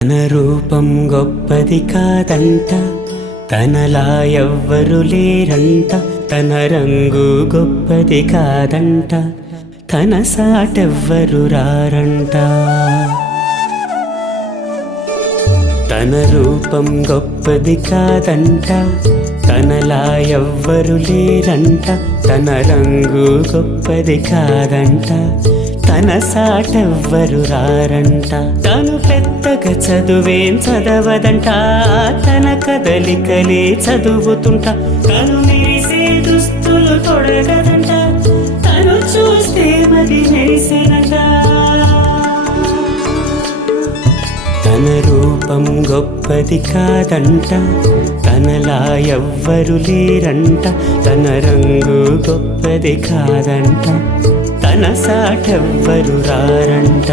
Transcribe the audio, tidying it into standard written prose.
తన రూపం గొప్పది కాదంట, తనలా ఎవ్వరు లేరంట. తన రంగు గొప్పది కాదంట, తన సాటెవ్వరు రారంట. తన రూపం గొప్పది కాదంట, తనలా ఎవ్వరు లేరంట. తన రంగు గొప్పది కాదంట, తన సాటెవ్వరు రారంట. తను పెద్దగా చదువేం చదవదంట, తన కదలికలే చదువుతుంట. తను మెరిసే దుస్తులు తొడగదంట, తను చూస్తే మరి మెరిసేనంట. తన రూపం గొప్పది కాదంట, తనలా ఎవ్వరు లేరంట. తన రంగు గొప్పది కాదంట, తన సాటెవ్వరు రారంట.